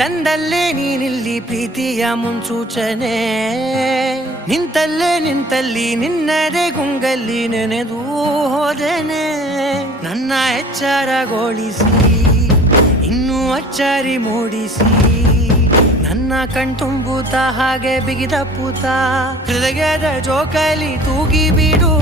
ತಂದಲ್ಲೇ ನೀನಿಲ್ಲಿ ಪ್ರೀತಿಯ ಮುನ್ಸೂಚನೆ, ನಿಂತಲ್ಲಿ ನಿನ್ನದೇ ಗುಂಗಲ್ಲಿ ನೆನೆದು ಹೋದೆನೆ. ನನ್ನ ಎಚ್ಚರಗೊಳಿಸಿ ಇನ್ನೂ ಅಚ್ಚರಿ ಮೂಡಿಸಿ, ನನ್ನ ಕಣ್ತುಂಬುತ್ತ ಹಾಗೆ ಬಿಗಿದ ಪೂತ ಹೃದಯದ ಜೋಕಾಲಿ ತೂಗಿ ಬಿಡು.